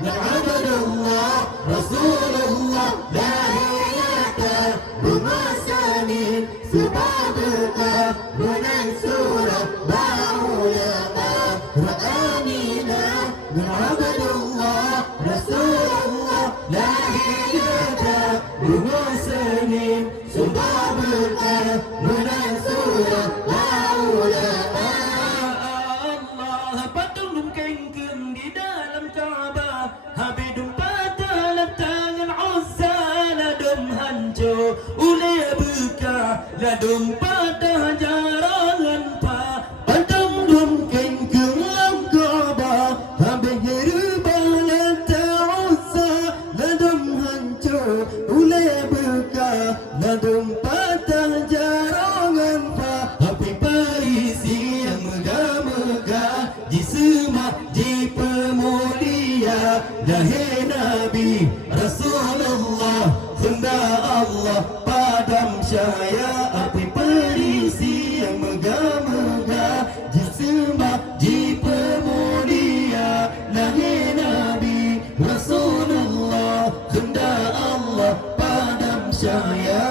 ya Abdullah Rasulullah lahirkan bunga sanin sebabka bulan surah ba'ulama ra'anina ya Abdullah Rasulullah lahirkan bunga sanin sebabka bulan surah ba'ulama Allah patung kengkeng di dalam Kaabah habidum patah tangan Uzza ladum hancur oleh buka ladum patah jarangan pa patung dum kengkeng dalam Kaabah habidum patah Uzza ladum hancur oleh buka ladum patah jarangan pa api parisi yang megah-megah di semua di pemulia lahir Nabi Rasulullah hendak Allah padam syaya api perisi yang megah-megah di semua di pemulia lahir Nabi Rasulullah hendak Allah padam syaya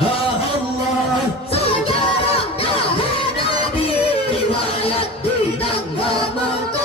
Allah sejarah lahir Nabi riwayat bidang agama